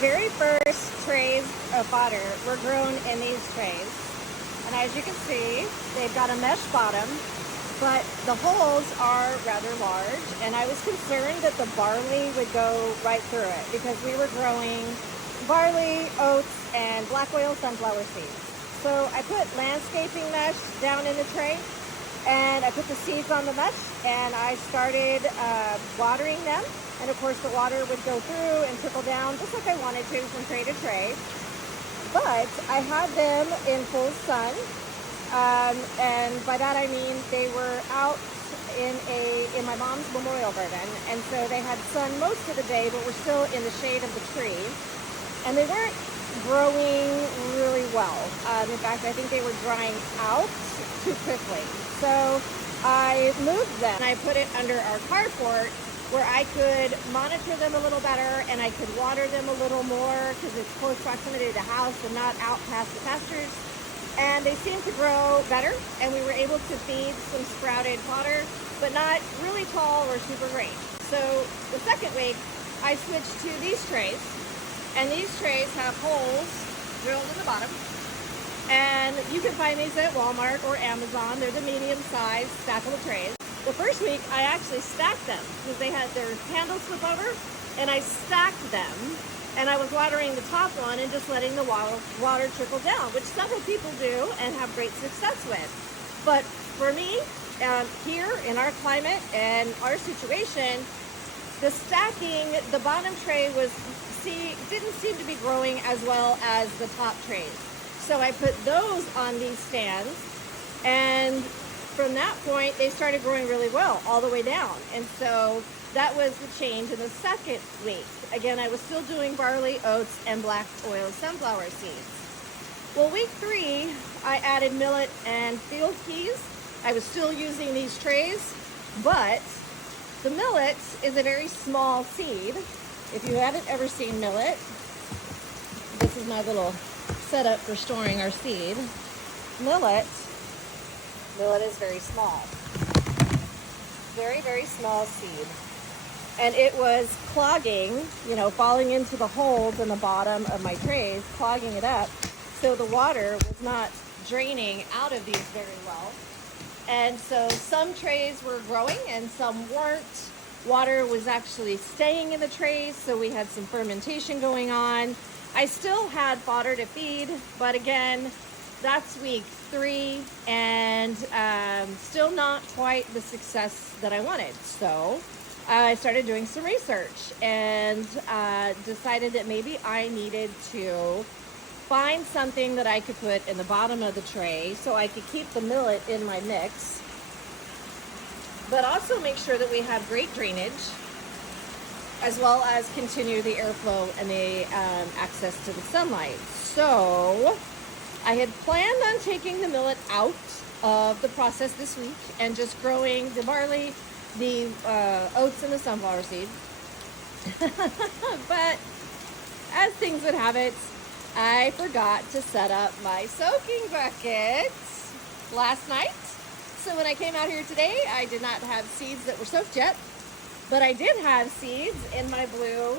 very first trays of fodder were grown in these trays. And as you can see, they've got a mesh bottom, but the holes are rather large. And I was concerned that the barley would go right through it because we were growing barley, oats, and black oil sunflower seeds. So I put landscaping mesh down in the tray, and I put the seeds on the mesh, and I started watering them. And of course the water would go through and trickle down just like I wanted to from tray to tray. But I had them in full sun, and by that I mean they were out in my mom's memorial garden, and so they had sun most of the day, but were still in the shade of the trees, and they weren't growing really well. In fact, I think they were drying out too quickly. So I moved them and I put it under our carport where I could monitor them a little better and I could water them a little more because it's close proximity to the house and not out past the pastures. And they seemed to grow better, and we were able to feed some sprouted fodder, but not really tall or super great. So the second week, I switched to these trays, and these trays have holes drilled in the bottom. And you can find these at Walmart or Amazon. They're the medium-sized stackable trays. The first week, I actually stacked them because they had their handles flip over, and I stacked them, and I was watering the top one and just letting the water trickle down, which several people do and have great success with. But for me, here in our climate and our situation, the stacking, the bottom tray didn't seem to be growing as well as the top trays. So I put those on these stands, and from that point, they started growing really well all the way down. And so that was the change in the second week. Again, I was still doing barley, oats, and black oil sunflower seeds. Well, week 3, I added millet and field peas. I was still using these trays, but the millet is a very small seed. If you haven't ever seen millet, this is my little setup for storing our seed. Millet is very small. Very, very small seed. And it was clogging, falling into the holes in the bottom of my trays, clogging it up. So the water was not draining out of these very well. And so some trays were growing and some weren't. Water was actually staying in the trays, so we had some fermentation going on. I still had fodder to feed, but again, that's week 3, and still not quite the success that I wanted. So I started doing some research and decided that maybe I needed to find something that I could put in the bottom of the tray so I could keep the millet in my mix, but also make sure that we have great drainage, as well as continue the airflow and the access to the sunlight. So I had planned on taking the millet out of the process this week and just growing the barley, the oats, and the sunflower seed. But as things would have it, I forgot to set up my soaking buckets last night. So when I came out here today, I did not have seeds that were soaked yet, but I did have seeds in my blue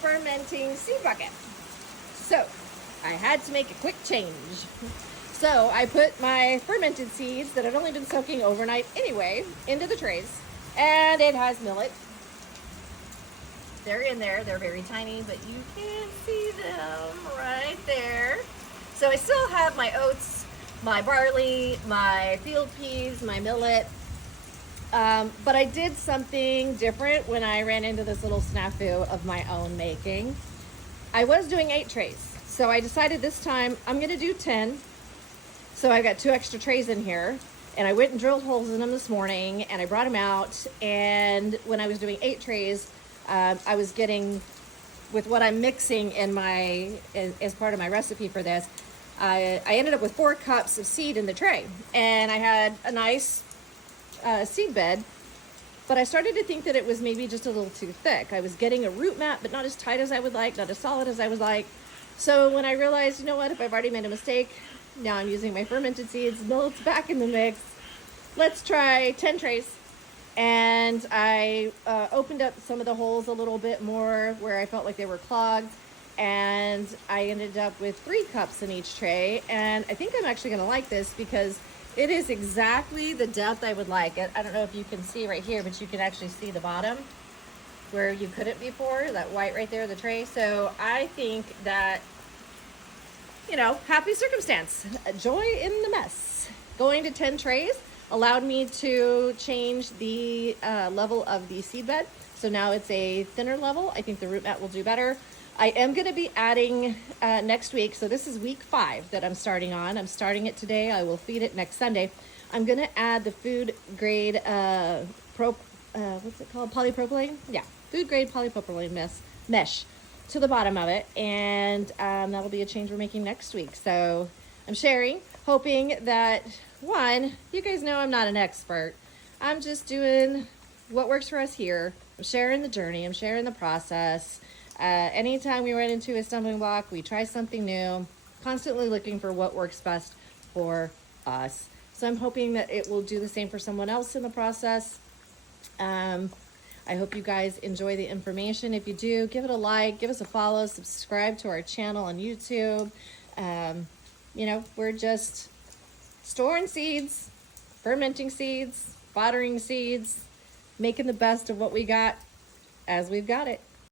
fermenting seed bucket. So I had to make a quick change. So I put my fermented seeds that had only been soaking overnight anyway into the trays, and it has millet. They're in there. They're very tiny, but you can see them right there. So I still have my oats, my barley, my field peas, my millet. But I did something different when I ran into this little snafu of my own making. I was doing 8 trays. So I decided this time I'm going to do 10. So I've got 2 extra trays in here, and I went and drilled holes in them this morning, and I brought them out. And when I was doing 8 trays, I was getting, with what I'm mixing as part of my recipe for this, I ended up with 4 cups of seed in the tray, and I had a nice seed bed, but I started to think that it was maybe just a little too thick. I was getting a root mat, but not as tight as I would like, not as solid as I would like. So when I realized, if I've already made a mistake, now I'm using my fermented seeds, millet's back in the mix, let's try 10 trays. And I opened up some of the holes a little bit more where I felt like they were clogged. and I ended up with 3 cups in each tray. And I think I'm actually gonna like this because it is exactly the depth I would like. I don't know if you can see right here, but you can actually see the bottom where you couldn't before, that white right there, the tray. So I think that, you know, happy circumstance, joy in the mess. Going to 10 trays allowed me to change the level of the seed bed. So now it's a thinner level. I think the root mat will do better. I am gonna be adding next week, so this is week 5 that I'm starting on. I'm starting it today. I will feed it next Sunday. I'm gonna add the food grade what's it called? Polypropylene? Yeah, food grade polypropylene mesh to the bottom of it, and that'll be a change we're making next week. So I'm sharing, hoping that, one, you guys know I'm not an expert. I'm just doing what works for us here. I'm sharing the journey, I'm sharing the process. Anytime we run into a stumbling block, we try something new, constantly looking for what works best for us. So I'm hoping that it will do the same for someone else in the process. I hope you guys enjoy the information. If you do, give it a like, give us a follow, subscribe to our channel on YouTube. You know, we're just storing seeds, fermenting seeds, foddering seeds, making the best of what we got as we've got it.